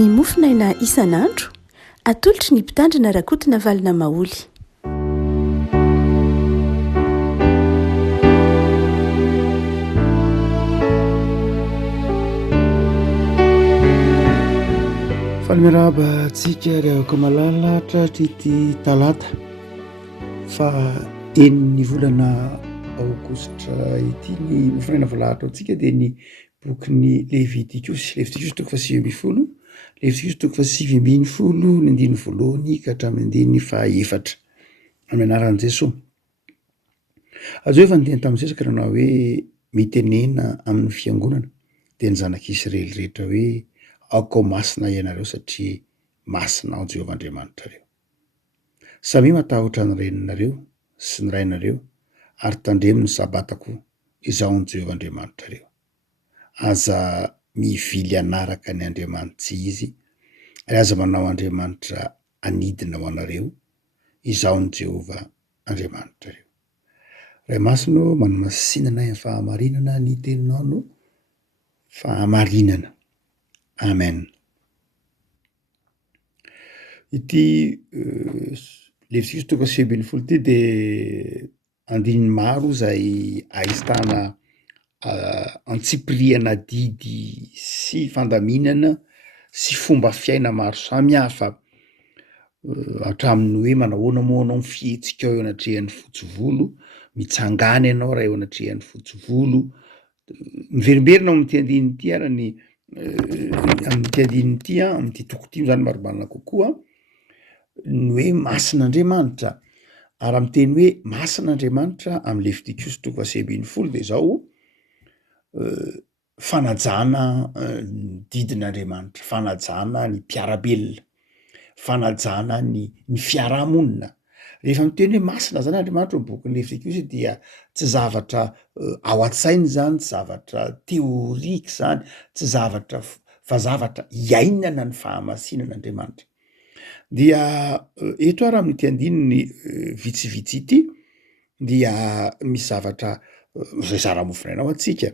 ny mofinaina isan'andro atolotry ny mpitandrina rakotina valina maoly. Falmiraba tsika rehefa malala tratra ity talata fa eniny volana aogositra ity ny mofinaina voalahatra antsika dia ny bokyny Levitikosy toko faha 8 Levitikosy toko faha 8 ny andiny voalohany ka hatramin'ny andiny faha 4 amin'ny anaran'i Jesosy. Azo efa niteny tamin'ny Jesosy ka nanao hoe mitenena amin'ny fiangonana dia ny zanak'Israely rehetra hoe aoko masina ianareo satria masina ao Jehovah Andriamanitra reo. Samy matahotra ny reninareo sy ny rainareo ary tandremo ny sabatako izaho ny Jehovah Andriamanitra reo. Aza mivily anaraka ny Andriamanitra izy ary aza manao Andriamanitra anidina ho anareo izaho ny Jehovah Andriamanitra reo. Ray masino manamasinana ny fahamarinana ny teninao no fahamarinana. Amen. Ity Levitikosy toko faha 7 ity dia andininy maro izay ahitana antsipiriana didy sy fandaminana sy fomba fiaina maro samihafa hatramin'ny hoe manahoana moa anao mifihetsika eo anatrehan'ny fotsy-volo, mitsangana ianao raha eo anatrehan'ny fotsy-volo. Miverimberina amin'ity andininy ity ary ny amin'ity andininy ity amin'ity toko ity zany marimarina kokoa ny hoe masin'Andriamanitra. Ary amin'ny teny hoe masin'Andriamanitra amin'ny Levitikosy toko faha 7 dia izao fanajana didin'Andriamanitra, fanajana ny mpiarabelona, fanajana ny fiarahamonina. Rehefa miteny hoe masina zany Andriamanitra eo bokin'ny Levitikosy dia tsy zavatra ao an-tsainy zany, tsy zavatra teorika zany, tsy zavatra fa zavatra iainana ny fahamasinan'Andriamanitra. Dia eto ary amin'ity andininy vitsivitsy ity dia misy zavatra izay zara mofinaina ao antsika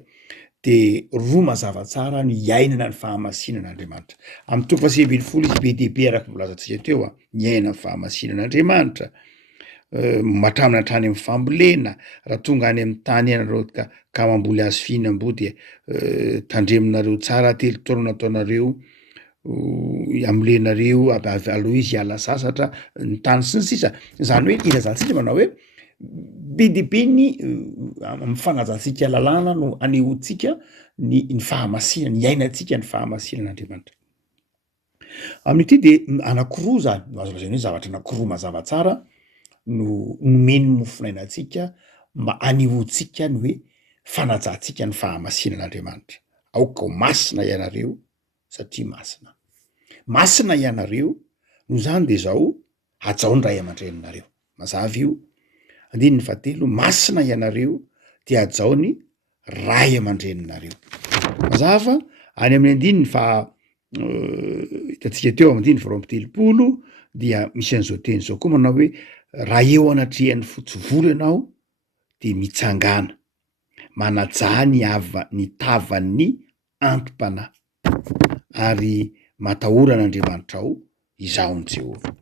dia roa mazava tsara ny iainana ny fahamasinan'Andriamanitra. Amin'ny toko faha 7 izy be dia be araka volazantsika teo ny iainana ny fahamasinan'Andriamanitra. Matramina hatrany amin'ny fambolena, raha tonga any amin'ny tany ianareo ka mamboly hazo fihinam-boa dia tandreminareo tsara telo taona nataonareo amolenareo aloha izy hiala sasatra ny tany sy ny sisa. Izany hoe ilazantsika manao hoe be dia be ny amin'ny fanajantsika lalàna no anehoantsika ny fahamasinana, ny iainantsika ny fahamasinan'Andriamanitra. Amin'ity dia anankiroa zany no azo lazaina hoe zavatra anankiroa mazava tsara no nomeny mofinainantsika mba anehoantsika ny hoe fanajantsika ny fahamasinan'Andriamanitra. Aoka ho masina ianareo satria masina. Masina ianareo no zany dia izao ajaho ny ray aman-dreninareo. Mazava io. Andininy fahatelo, masina ianareo dia ajaho ny ray aman-dreninareo. Mazava any amin'ny andininy hitantsika teo amin'ny andininy 20 dia misy an'izao teny izao koa manao hoe raha eo anatrehan'ny fotsy-volo ianao dia mitsangana, manajà ny tavan'ny antom-panahy ary matahorana ao izaho ny Jehovah.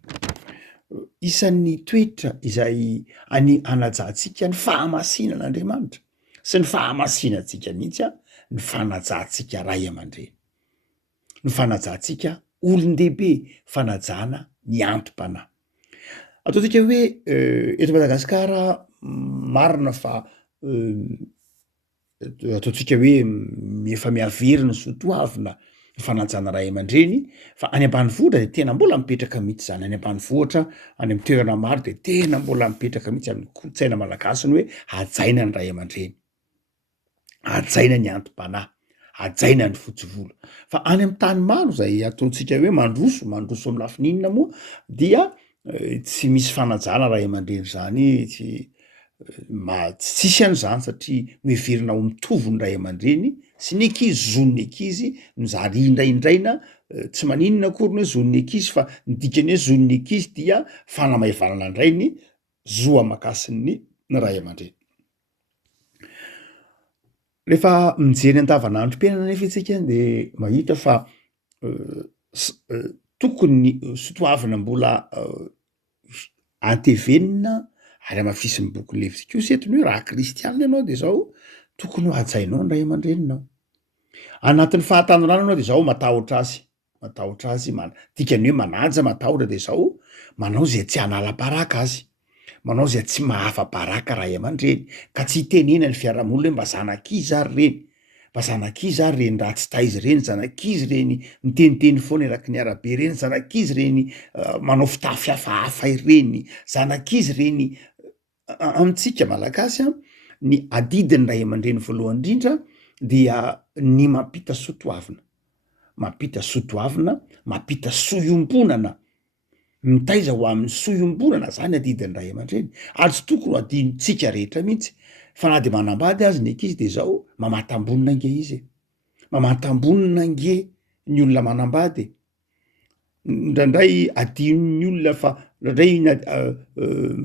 Isan'ny toetra izay anajantsika ny fahamasinan'Andriamanitra sy ny fahamasinantsika mihitsy ny fanajantsika ray aman-dreny, ny fanajantsika olon-dehibe, fanajana ny antom-panahy. Ataontsika hoe eto Madagasikara marina fa ataontsika hoe efa miaverina soatoavina ny fanajana ray aman-dreny, fa any ambanivohitra dia tena mbola mipetraka mihitsy zany. Any ambanivohitra, any amin'ny toerana maro dia tena mbola mipetraka mihitsy amin'ny kolotsaina malagasy ny hoe hajaina ny ray aman-dreny, hajaina ny antom-panahy, hajaina ny fotsy-volo. Fa any amin'ny tany maro izay ataontsika hoe mandroso amin'ny lafinina moa dia tsy misy fanajana ray aman-dreny zany, tsisy an'izany satria miheverina ho mitovy ny ray aman-dreny sy ny ankizy, zon'ny ankizy mizary indraindraina, tsy maninona akory ny hoe zon'ny ankizy fa ny dikany hoe zon'ny ankizy dia fanamaivana indray ny zo amakasiny ny ray aman-dreny. Rehefa mijery andavanandrom-piainana nefa isika dia mahita fa tokony sotoavina mbola antevenina ary amafisin'ny boky Levitikosy etony hoe raha kristianina ianao de zao tokony ho ajainao ny ray aman-dreninao. Anatin'ny fahatanjona anao de zao matahotra azy dikany hoe manaja matahotra de zao manao zay tsy hanala-baraka azy, manao zay tsy mahafa-baraka ray aman-dreny ka tsy hitenena ny fiarahamonina hoe mba zanak'izy ary reny, mba zanak'izy ary reny ratsy taizy reny, zanak'izy reny miteniteny foana eraky ny arabe reny, zanak'izy reny manao fitafy hafahafa ireny, zanak'izy reny amintsika malagasy ny adidiny ray aman-dreny voalohany indrindra dia ny mampita sotoavina, mampita soiombonana, mitaiza ho amin'ny soiombonana zany adidiny ray aman-dreny ary tsy tokony ho adinontsika rehetra mihitsy fa na de manambady azy ny ankizy de zao mamantambonina nge izy, mamantambonina nge ny olona manambady, ndraindray adinon'ny olona fa ndraindray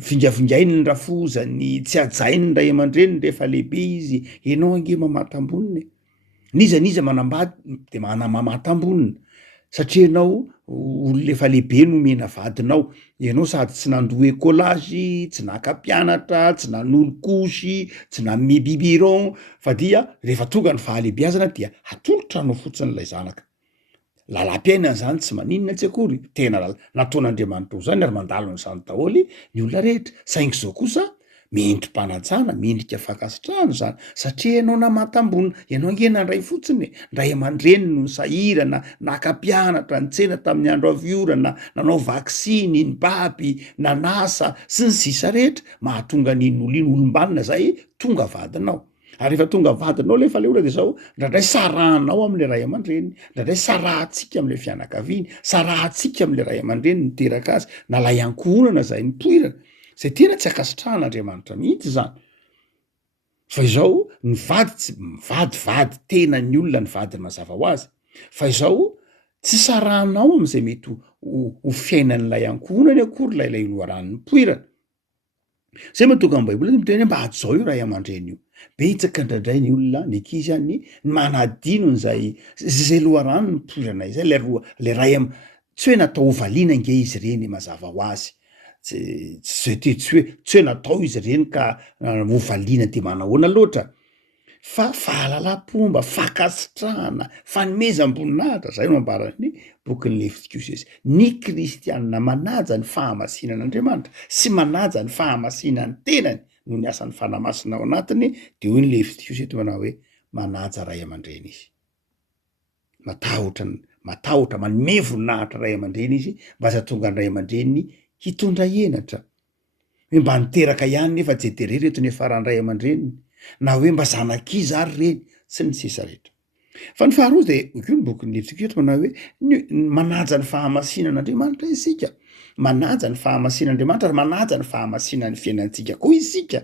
vingavingainy ny rafozany, tsy ajainy ny ray aman-dreny rehefa lehibe izy, ianao ange mamantambonina, nizaniza manambady de mamantambonina satria ianao olona efa lehibe nomena vadinao, ianao sady tsy nandoa écolazy, tsy naka mpianatra, tsy nanolo-kosy, tsy nanome biberon fa dia rehefa tonga ny fahalehibezana dia atolotra anao fotsiny lay zanaka. Lalam-piainana zany tsy maninona tsy akory, tena nataon'Andriamanitra ho zany ary mandalo n'izany daholy ny olona rehetra, saingy zao kosa miendrim-panajana, miendrika fankasitrahana zany satria ianao namantambonina, ianao ange nandray fotsiny, ndray aman-dreny no nisahirana, naka mpianatra, nitsena tamin'ny andro avy orana, nanao vaksiny, nibaby, nanasa sy ny sisa rehetra, mahatonga n'in'olo iny olombanina zay tonga vadinao. Ary rehefa tonga vadinao lefa le olona de zao ndraindray sarahanao am'le ray aman-dreny, ndraindray sarahantsika am'le fianakaviany, sarahantsika am'le ray aman-dreny niteraka azy, na lay ankohonana zay nipoirana, zay tena tsy akasitrahan'Andriamanitra mihitsy zany. Fa izao ny vady tsy mivadivady tena ny olona ny vadiny mazava ho azy, fa izao tsy sarahanao am'izay mety ho fiainan'lay ankohonany akory lay loharano nipoirana. Zay mahatonga amin'ny Baiboly miteny hoe mba hatzao io ray aman-dreny io. Betsaka indraindray ny olona ny ankizy any manadino zay loharano nipoirana izay le ray tsy hoe natao hovaliana nge izy reny mazava ho azy. Tsy hoe natao izy reny ka hovaliana de manahoana loatra, fa fahalalam-pomba, fankasitrahana, fanomezam-boninahitra, zay no ambaran'ny bokin'ny Levitikosy. Ny kristianina manaja ny fahamasinan'Andriamanitra sy manaja ny fahamasinan'ny tenany no ny asan'ny fanamasina ao anatiny, de hoy ny Levitikosy eto manao hoe manaja ray aman-dreny izy. Matahotra manome voninahitra ray aman-dreny izy mba za tonga ny ray aman-dreny hitondra henatra. Hoe mba niteraka ihany nefa tsy de reto ny faran'ny ray aman-dreny, na hoe mba zanak'izy ary reny sy ny sisa rehetra. Fa ny faharoa de ko ny bokin'ny Levitikosy eto manao hoe manaja ny fahamasinan'Andriamanitra isika, manaja ny fahamasinan'Andriamanitra ary manaja ny fahamasinan'ny fiainantsika koa isika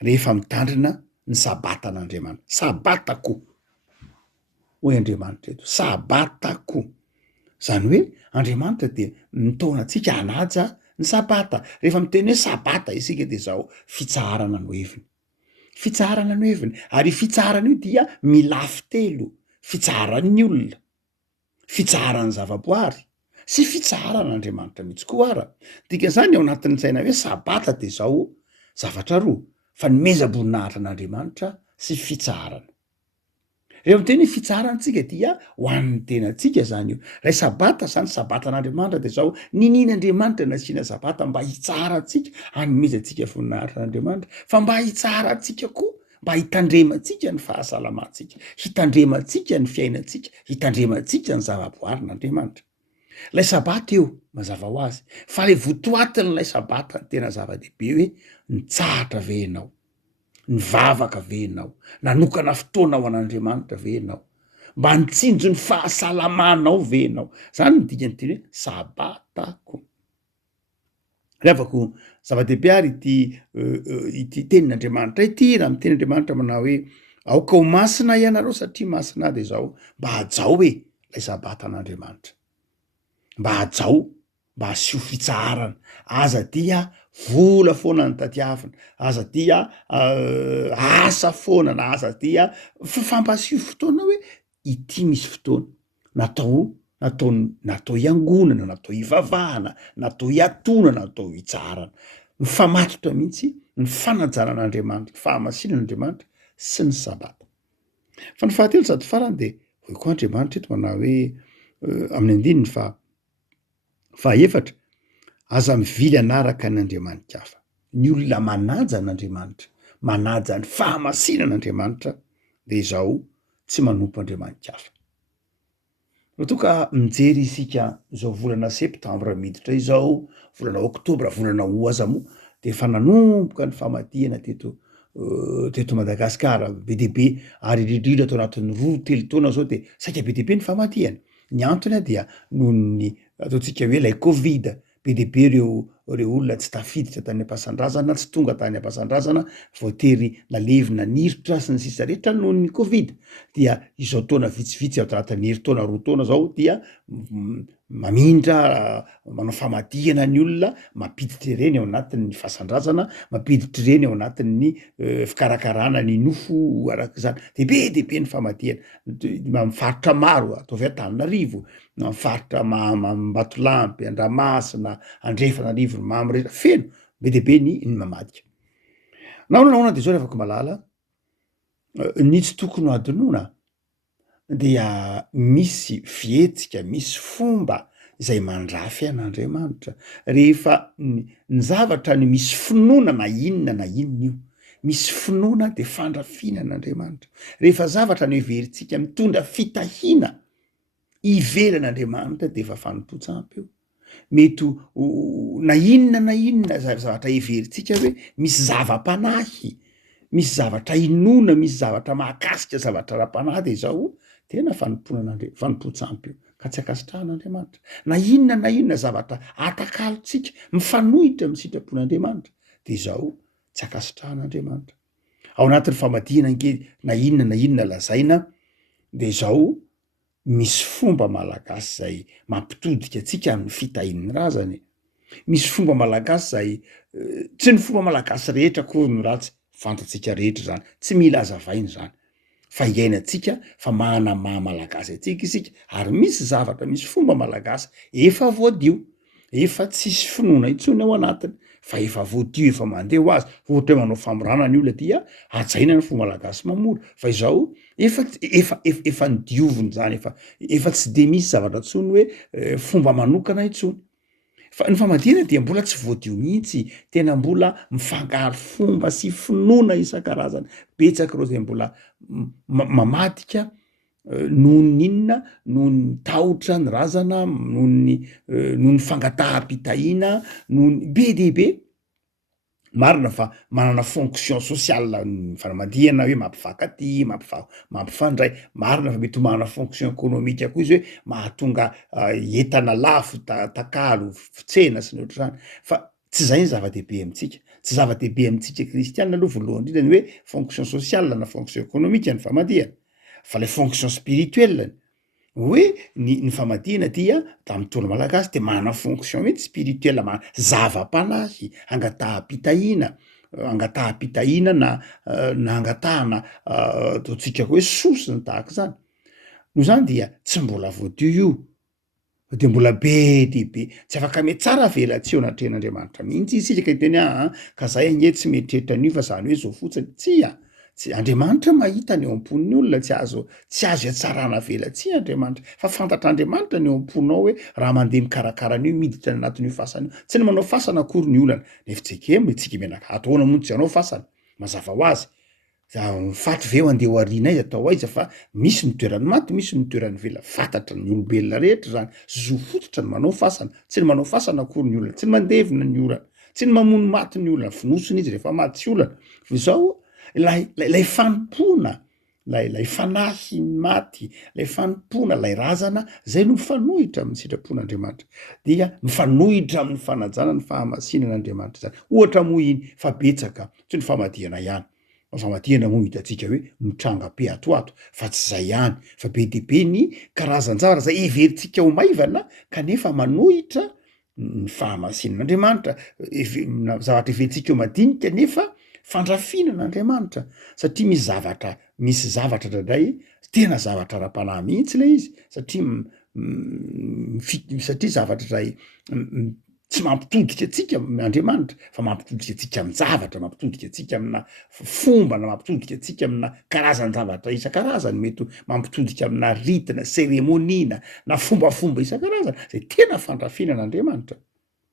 rehefa mitandrina ny sabatan'Andriamanitra. Sabatako hoy Andriamanitra eto, sabatako. Zany hoe Andriamanitra de nitaona antsika hanaja ny sabata. Rehefa miteny hoe sabata isika de zao fitsarana no heviny. Fitsarana no heviny, ary fitsarana io dia milafy telo: fitsaran'ny olona, fitsaran'ny zavaboary sy fitsaran'Andriamanitra mihitsy koa ara. Dikan'izany ao anatin'ny saina hoe sabata de zao zavatra roa: fanomezam-boninahitra an'Andriamanitra sy fitsarana. Rehefa miteny hoe fitsarantsika dia ho an'ny tenantsika zany io. Ray sabata zany sabatan'Andriamanitra de zao ninin'Andriamanitra nasiana sabata mba hitsara antsika, hanomezantsika voninahitra n'Andriamanitra, fa mba hitsara antsika koa, mba hitandremantsika ny fahasalamantsika, hitandremantsika ny fiainantsika, hitandremantsika ny zavaboarin'Andriamanitra. Lay sabata eo mazava ho azy, fa le votoatin'lay sabata ny tena zava-dehibe hoe nitsahatra ve ianao, nivavaka ve ianao, nanokana fotoana ho an'Andriamanitra ve ianao, mba nitsinjo ny fahasalamanao ve ianao. Zany ny dikany teny hoe sabatako. Revako zava-dehibe ary ity tenin'Andriamanitra ity, raha miteny Andriamanitra manao hoe aoka ho masina ianareo satria masina de zao, mba hajao hoe lay sabatan'Andriamanitra, mba hajao, mba hasio fitsarana, aza dia vola foana ny tadiavina, aza dia asa foana, na aza dia fampasio fotoana hoe ity misy fotoana natao natao iangonana, natao ivavahana, natao iatonana, natao itsarana. Mifamatotra mihitsy ny fanajaran'Andriamanitra, ny fahamasinan'Andriamanitra sy ny sabata. Fa ny fahatelo sady farany de hoy koa Andriamanitra eto manao hoe amin'ny andininy fahaefatra, aza mivily anaraka ny andriamanitra hafa. Ny olona manaja an'Andriamanitra, manaja ny fahamasinan'Andriamanitra, de izao tsy manompo andriamanitra hafa. Raha toa ka mijery isika zao volana septambra miditra izao, volana oktobra, volana oaza moa, de efa nanomboka ny famadihana teto Madagasikara be deaibe, ary indrindrindra tao anatin'ny 2-3 taona zao de saika be deaibe ny famadihana. Ny antony dia noho ny ataontsika hoe lay Covid, be deaibe reo olona tsy tafiditra tany am-pasandrazana, tsy tonga tany am-pasandrazana, voatery nalevina niritra sy ny sisa rehetra noho ny Covid. Dia izao taona vitsivitsy ao anatin'ny herintaona 2 taona zao dia mamindra manao famadihana ny olona, mampiditra ireny ao anatin'ny fasandrazana, mampiditra ireny ao anatin'ny fikarakarana ny nofo arak'izany. De be deaibe ny famadihana mifaritra maro, ataovy Antananarivo, mifaritra Mbatolampy, Andramasina, Andrefanarivo, Mamy rehetra, feno be deaibe ny mamadika. Naona de zao rehefa malala ny tsy tokony ho adinoina dia misy fihetsika, misy fomba izay mandrafy an'Andriamanitra. Rehefa ny zavatra ny misy finoana na inona io, misy finoana de fandrafiana an'Andriamanitra. Rehefa zavatra ny everitsika mitondra fitahina ivelan'Andriamanitra de efa fanompo-tsampy io. Mety na inona zavatra everitsika hoe misy zava-panahy, misy zavatra inona, misy zavatra mahakasika zavatra ra-panahy, de izao tena fanompo-tsampy io, ka tsy akasitrahan'Andriamanitra. Na inona zavatra atakalontsika mifanohitra amin'ny sitrapon'Andriamanitra, de izao tsy akasitrahan'Andriamanitra. Ao anatin'ny famadihana na inona lazaina, de izao misy fomba malagasy zay mampitodika atsika amin'ny fitahin'ny razany. Misy fomba malagasy zay tsy ny fomba malagasy rehetra koa no ratsy, fantatsika rehetra zany, tsy mila azavaina zany, fa iainantsika fa manana maha malagasy atsika isika, ary misy zavatra, misy fomba malagasy efa voadio, efa tsisy finoana intsony ao anatiny, fa efa voadio, efa mandeha ho azy. Ohatra hoe manao famorana ny olona dia ajaina ny fomba malagasy mamora, fa izao efa nidioviny zany, efa tsy de misy zavatra intsony hoe fomba manokana intsony. Fa ny famadihana dia mbola tsy voadio mihitsy, tena mbola mifangaro fomba sy finoana isan-karazany. Betsaka reo zay mbola mamadika noho ny inona, noho ny tahotra ny razana, noho ny fangataham-pitahiana, noho ny be deaibe. Marina fa manana fonction sociale ny famadihana, hoe mampifankatia, mampifandray. Marina fa mety ho manana fonction économique koa izy hoe mahatonga entana lafo, takalo, tsena sy ny ohatr'izany. Fa tsy zay ny zava-dehibe amintsika. Tsy zava-dehibe amintsika kristianina aloha voalohany indrindra ny hoe fonction sociale na fonction économique ny famadihana, fa le fonction spirituelle, hoe ny famadihana dia amin'ny tono malagasy de manana fonction mihitsy spirituelle, zava-panahy, angataha-pitahiana na angatahana ataontsika hoe sosiny tahaka zany. Noho zany dia tsy mbola voadio io, de mbola be deaibe, tsy afaka mety tsara vela-tsy eo anatrehan'Andriamanitra mihitsy isika iteny ka zay anie tsy meritreritra an'io fa zany hoe zao fotsiny. Tsy Andriamanitra mahita ny eo am-pon'ny olona, tsy azo iatsarana vela-tsy Andriamanitra, fa fantatr'Andriamanitra ny eo am-ponao hoe raha mandeha mikarakara an'io, miditra ny anatin'io fasana io. Tsy ny manao fasana akory ny olana, nefa tsika menaka ataona moa tsy anao fasana, mazava ho azy. Faty ve andeha ho ariana izy, atao aiza, fa misy ny toerany maty, misy ny toerany vela, fantatra ny olombelona rehetra zany. Zo fototra ny manao fasana, tsy ny manao fasana akory ny olana, tsy ny mandevina ny olana, tsy ny mamono maty ny olana, finosiny izy rehefa maty sy olana. Fa izao lay fanompona, lay fanahy ny maty, lay fanompona, lay razana, zay no mifanohitra amin'ny sitrapon'Andriamanitra, dia mifanohitra amin'ny fanajana ny fahamasinan'Andriamanitra zany. Ohatra moa iny fa betsaka, tsy ny famadihana ihany. Famadihana moa hitantsika hoe mitranga be atoato, fa tsy zay ihany, fa be deaibe ny karazan-javatra zay everitsika ho maivana kanefa manohitra ny fahamasinan'Andriamanitra. Zavatra everitsika ho madinika nefa fandrafinan'Andriamanitra, satria misy zavatra indray tena zavatra ra-panahy mihitsy le izy, satria satria zavatra zay tsy mampitodika atsika Andriamanitra fa mampitodika atsika amin'ny zavatra, mampitodika atsika amina fomba na mampitodika atsika amina karazany zavatra isan-karazany, mety mampitodika amina ritina seremoniana na fombafomba isan-karazany zay tena fandrafinan'Andriamanitra,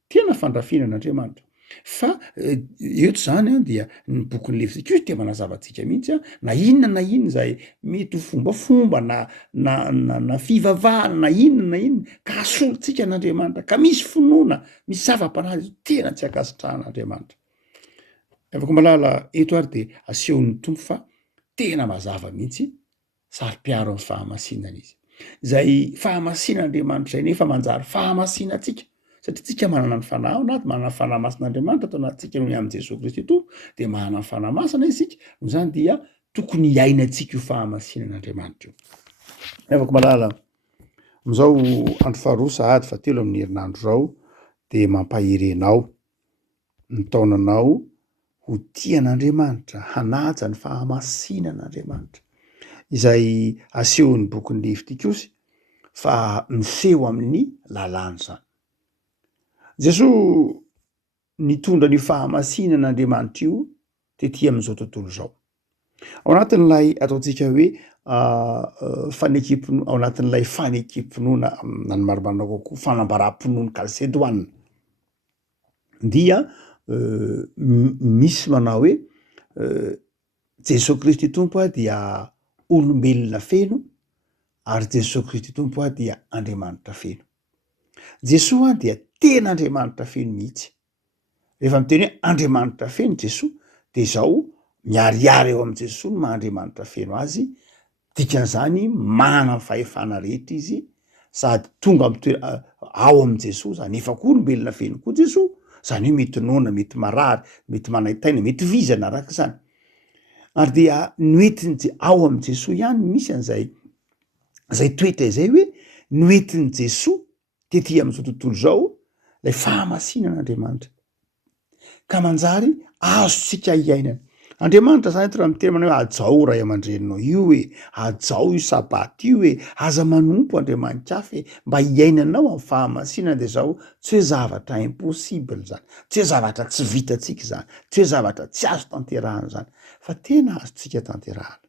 tena fandrafinan'Andriamanitra. Fa eto zany a dia ny bokin'ny Levitikos dia manazava antsika mihitsy a na inona zay mety fombafomba na fivavahana na inona ka asolontsika n'Andriamanitra, ka misy finoana, misy zava-panahy tena tsy akasitrahan'Andriamanitra. Afaka malala eto ary de asehon'ny tompo fa tena mazava mihitsy sary-piaro amin'ny fahamasinana izy, zay fahamasinan'Andriamanitra zay nefa manjary fahamasinantsika satria tsika manana ny fanahy na manana ny fanahy masin'Andriamanitra atao anatintsika noho amin'ny Jesosy Kristy to de manana ny fanahy masina isika, no zany dia tokony hiainantsika io fahamasinan'Andriamanitra io. Afaka malala am'izao andro faharoa sahady fahatelo amin'ny herinandro zao de mampahirenao ny taonanao ho tian'Andriamanitra, hanaja ny fahamasinan'Andriamanitra izay asehon'ny bokin'ny Levitikosy fa miseho amin'ny lalàny zany. Jesosy nitondra ny fahamasinan'Andriamanitra io tetỳ amin'izao tontolo zao. Ao anatin'ilay ataontsika hoe ao anatin'ilay fanekempinoana na ny marimarina kokoa fanambaram-pinoany kalsedoana dia misy manao hoe Jesosy Kristy tompo a dia olombelona feno ary Jesosy Kristy tompo a dia Andriamanitra feno. Jesosy a dia tena Andriamanitra feno mihitsy. Rehefa miteny hoe Andriamanitra feno Jesosy de zao miariary eo amin'ny Jesosy no maha-Andriamanitra feno azy, dikan'izany manana ny fahefana rehetra izy sady tonga ao amin'ny Jesosy zany efa koa olombelona feno koa Jesosy, zany hoe mety noana, mety marary, mety manaitaina, mety vizana araka zany. Ary dia noentiny ao amin'ny Jesosy ihany misy an'izay toetra izay hoe noentiny Jesosy tetỳ amin'izao tontolo zao lay fahamasinan'Andriamanitra ka manjary azontsika hiainana. Andriamanitra zany eto raha miteny manao hoe ajao ray aman-dreninao io hoe ajao io sabaty io hoe aza manompo Andriamanikafy mba hiainanao amin'ny fahamasinana de zao tsy hoe zavatra impossible zany, tsy hoe zavatra tsy vitatsika zany, tsy hoe zavatra tsy azo tanterahana zany, fa tena azontsika tanterahana,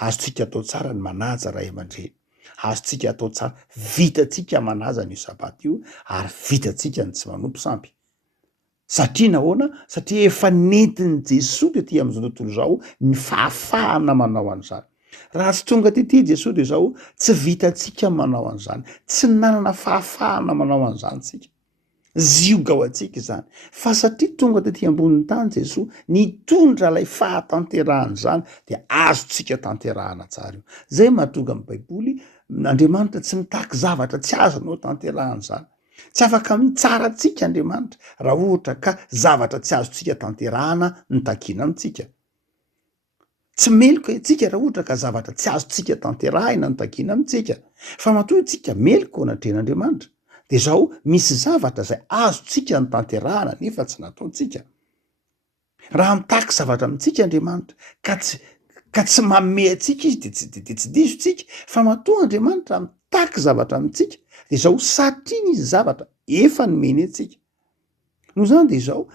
azontsika atao tsara ny manaja ray aman-dreny, azontsika atao tsara, vitatsika manaja io sabaty io ary vitatsika ny tsy manompo sampy. Satria nahoana? Satria efa nentiny Jesosy tetỳ amin'izao tontolo zao ny fahafahana manao an'izany. Raha tsy tonga tetỳ Jesosy de zao tsy vitatsika manao an'izany, tsy nanana fahafahana manao an'izany tsika. Zioga ao atsika izany. Fa satria tonga tetỳ ambonin'ny tany Jesosy nitondra lay fahatanterahana zany de azontsika tanterahana tsara io. Zay mahatonga amin'ny Baiboly Andriamanitra tsy mitaky zavatra tsy azonao tanterahana zany. Tsy afaka mitsara antsika Andriamanitra raha ohatra ka zavatra tsy azontsika tanterahana no takiana amintsika. Tsy meloka itsika raha ohatra ka zavatra tsy azontsika tanterahina no takiana amintsika. Fa matoa itsika meloka ao anatren'Andriamanitra. De zao misy zavatra zay azontsika ny tanterahana nefa tsy nataontsika. Raha mitaky zavatra amintsika Andriamanitra ka tsy manome atsika izy de tsy diso tsika, fa matoa Andriamanitra mitaky zavatra amintsika de zao satria nisy zavatra efa nomeny atsika. Noho zany de zao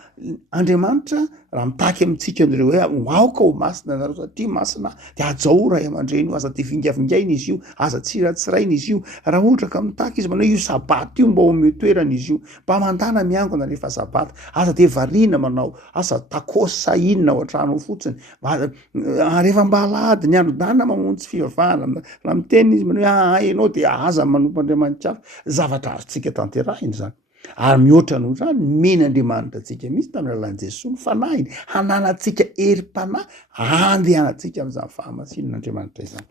Andriamanitra raha mitaky amintsika an'ireo hoe aoka ho masina nareo satria masina de ajao ray aman-dreny io, aza de vingavingaina izy io, aza tsiratsiraina izy io. Raha ohatra ka mitaky izy manao io sabaty io mba ome toerana izy io, mba mandana miangona rehefa sabaty, aza de variana manao, aza takôsa inona ao an-trano fotsiny, rehefa mba alahady ny andro-dana mamonjy fivavahana, raha miteny izy manao hoe ianao de aza manompo Andriamanikafy, zavatra azontsika tanterahina zany. Ary mihoatra noho zany men'Andriamanitra antsika misy tamin'ny alalan'i Jesosy ny fanahiny hananantsika herim-panahy andehanantsika amin'izany fahamasinan'Andriamanitra izany.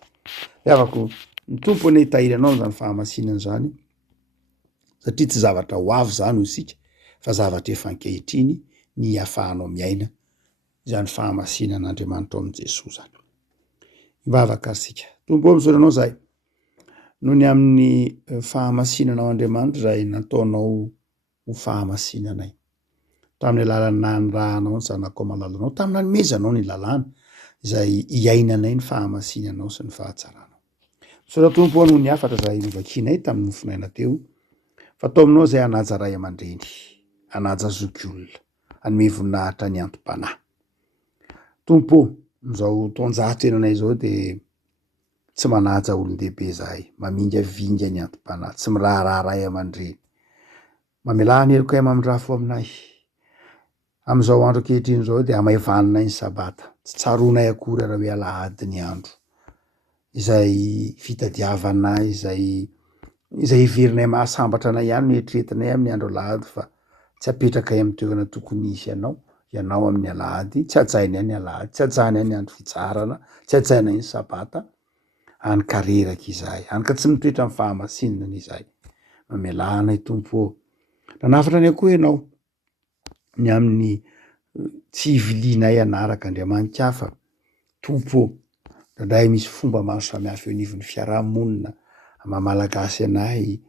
Avako ny tompony hitahiranao zany fahamasinana zany satria tsy zavatra ho avy zany ho isika fa zavatra efa ankehitriny ny ahafahanao miaina izany fahamasinan'Andriamanitra ao amin'i Jesosy zany. Mivavaka sika. Tompo misaoranao zahay. Noho ny amin'ny fahamasinanao Andriamanitra izay nataonao ho fahamasinanay. Tamin'ny alalan'ny nanirahanao ny zanakao malalanao, tamin'ny nanomezanao ny lalàna izay hiainanay ny fahamasinanao sy ny fahatsaranao. sora tompo anoho ny afatra zay novakianay tamin'ny nofinaina teo fa tao aminao zay anaja ray aman-dreny anaja zokiolona anome voninahitra ny antom-panahy tompo mizao taonjato enanay zao de tsy manaja olon-dehibe zahay maminga vinga ny antom-panahy tsy miraharaha ray aman-dreny mamelany eriko ahy mamindrafo aminay am'izao andro ankehitriny zao de amaivaninay ny sabata tsy tsaronay akory raha hoe alahady ny andro izay fitadiavana izay iverinay mahasambatra anay ihany no etretinay amin'ny andro alahady fa tsy apetraka ay amin'ny toerana tokony isy ianao amin'ny alahady tsy ajaina any alahady tsy ajana any andro fitsarana tsy ajaina ny sabata anykareraka izahay anyka tsy mitoetra amin'ny fahamasinana izahay mamelanay tompo nanafatra any akoha ianao ny amin'ny tsy ivilianay anaraka Andriamanitra hafa tompo ndraindray misy fomba maro samihafa eo anivon'ny fiarahamonina mamalagasy anay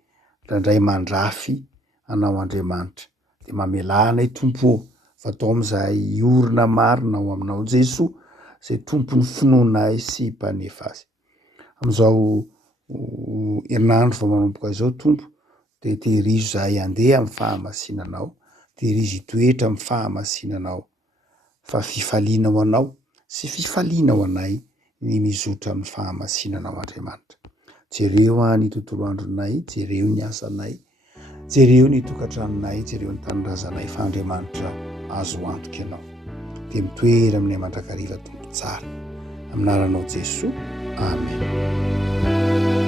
ndraindray mandrafy anao Andriamanitra de mamelanay tompo fa tao am'izay orina marina ao aminao Jesoa zay tompony finoanay sy mpanefa azy am'izao herinandro vao manomboka izao tompo de tehirizo zahay andeha amin'ny fahamasinanao tehirizo hitoetra amin'ny fahamasinanao fa fifaliana ho anao sy fifaliana ho anay ny mizotra amin'ny fahamasinanao Andriamanitra jereo ny tontolo andronay jereo ny asanay jereo ny tokantranonay jereo ny tanindrazanay fa Andriamanitra azo antoka ianao de mitoera aminay mandrakariva tompo tsara amin'ny anaranao Jesoa amen